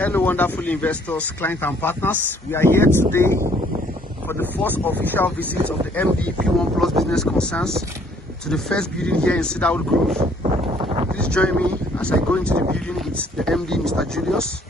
Hello wonderful investors, clients and partners. We are here today for the first official visit of the MD P1 Plus Business Concerns to the first building here in Cedarwood Grove. Please join me as I go into the building with the MD, Mr. Julius.